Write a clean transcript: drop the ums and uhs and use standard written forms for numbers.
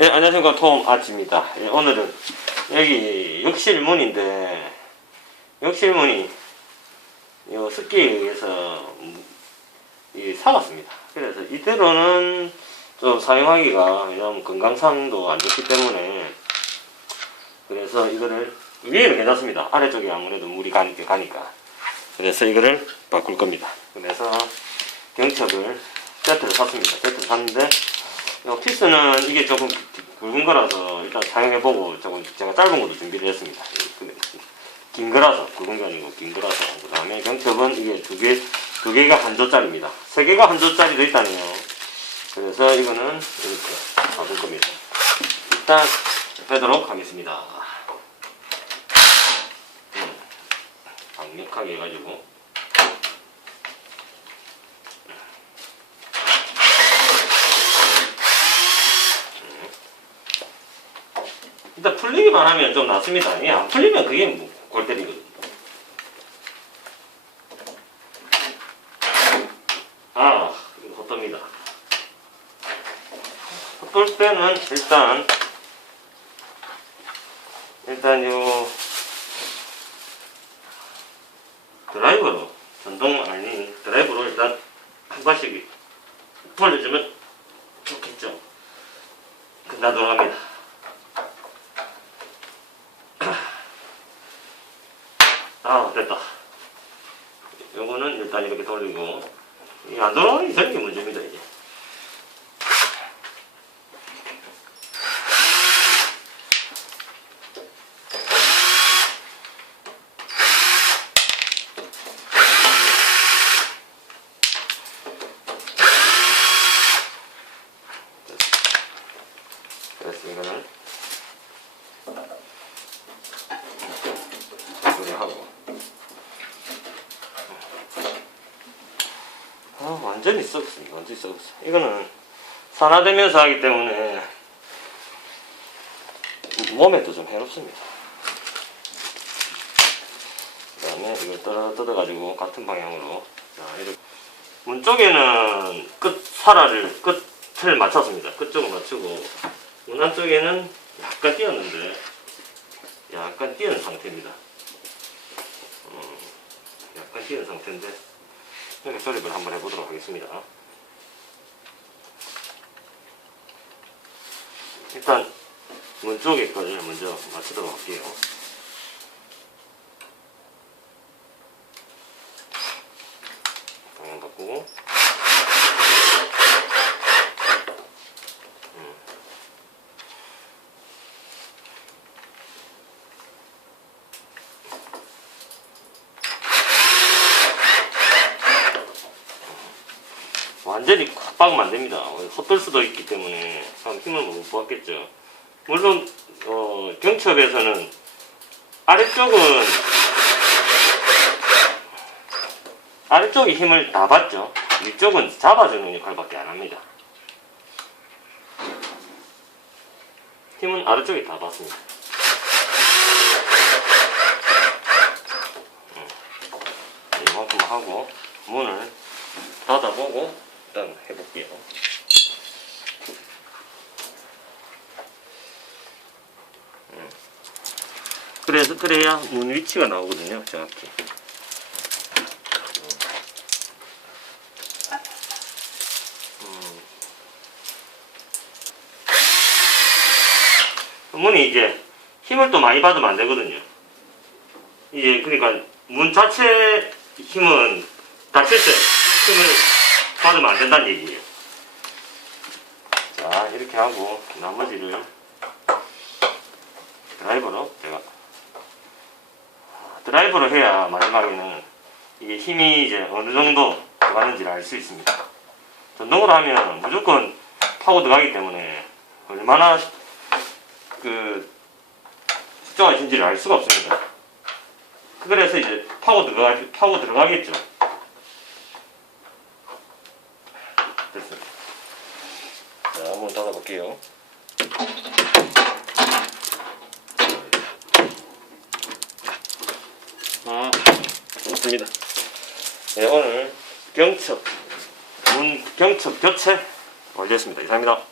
네, 안녕하십니까. 톰아치입니다. 예, 오늘은 여기 욕실문인데, 욕실문이 요 습기에 의해서 사갔습니다. 그래서 이대로는 좀 사용하기가 좀 건강상도 안 좋기 때문에, 그래서 이거를 위에는 괜찮습니다. 아래쪽에 아무래도 물이 가니까. 그래서 이거를 바꿀 겁니다. 그래서 경첩을 세트를 샀습니다. 세트를 샀는데, 피스는 이게 조금 굵은 거라서 일단 사용해보고, 조금 제가 짧은 것도 준비를 했습니다. 긴 거라서, 굵은 게 아니고 긴 거라서. 그 다음에 경첩은 이게 두 개가 한 조짜리입니다. 세 개가 한 조짜리도 있다네요. 그래서 이거는 이렇게 바꿀 겁니다. 일단 빼도록 하겠습니다. 강력하게 해가지고. 일단 풀리기만 하면 좀 낫습니다. 안 풀리면 그게 뭐 골 때리거든요. 이거 헛돕니다. 헛돌 때는 일단 요 드라이버로, 드라이버로 일단 한 번씩 돌려주면 좋겠죠. 나 돌아갑니다. 됐다. 요거는 일단 이렇게 돌리고, 이게 안 돌아가기 전에 게 문제입니다, 이제. 그래서 이거는 하고 완전히 썩었습니다. 완전히 썩었어요. 이거는 산화되면서 하기 때문에 몸에도 좀 해롭습니다. 그 다음에 이걸 뜯어가지고 같은 방향으로, 이렇게 문 쪽에는 끝을 맞췄습니다. 끝쪽을 맞추고, 문 안쪽에는 약간 띄었는데, 약간 띄은 상태입니다. 약간 띄은 상태인데, 이렇게 조립을 한번 해보도록 하겠습니다. 일단 문 쪽에 걸 먼저 맞추도록 할게요. 방향 바꾸고, 완전히 꽉 박으면 안 됩니다. 헛돌 수도 있기 때문에 힘을 못 받겠죠. 물론 경첩에서는 아래쪽이 힘을 다 받죠. 위쪽은 잡아주는 역할밖에 안 합니다. 힘은 아래쪽이 다 받습니다. 이만큼 하고 문을 닫아보고 일단 해볼게요. 그래야 문 위치가 나오거든요, 정확히. 문이 이제 힘을 또 많이 받으면 안 되거든요. 이제 그러니까 문 자체 힘은 닫힐 때 힘을 받으면 안 된다는 얘기예요. 자, 이렇게 하고 나머지를 드라이버로 해야 마지막에는 이게 힘이 이제 어느 정도 들어가는지를 알 수 있습니다. 전동으로 하면 무조건 파고 들어가기 때문에 얼마나 숙성하신지를 알 수가 없습니다. 그래서 이제 파고 들어가겠죠. 됐습니다. 자, 한번 닫아볼게요. 좋습니다. 네, 오늘 문 경첩 교체 완료했습니다. 이상입니다.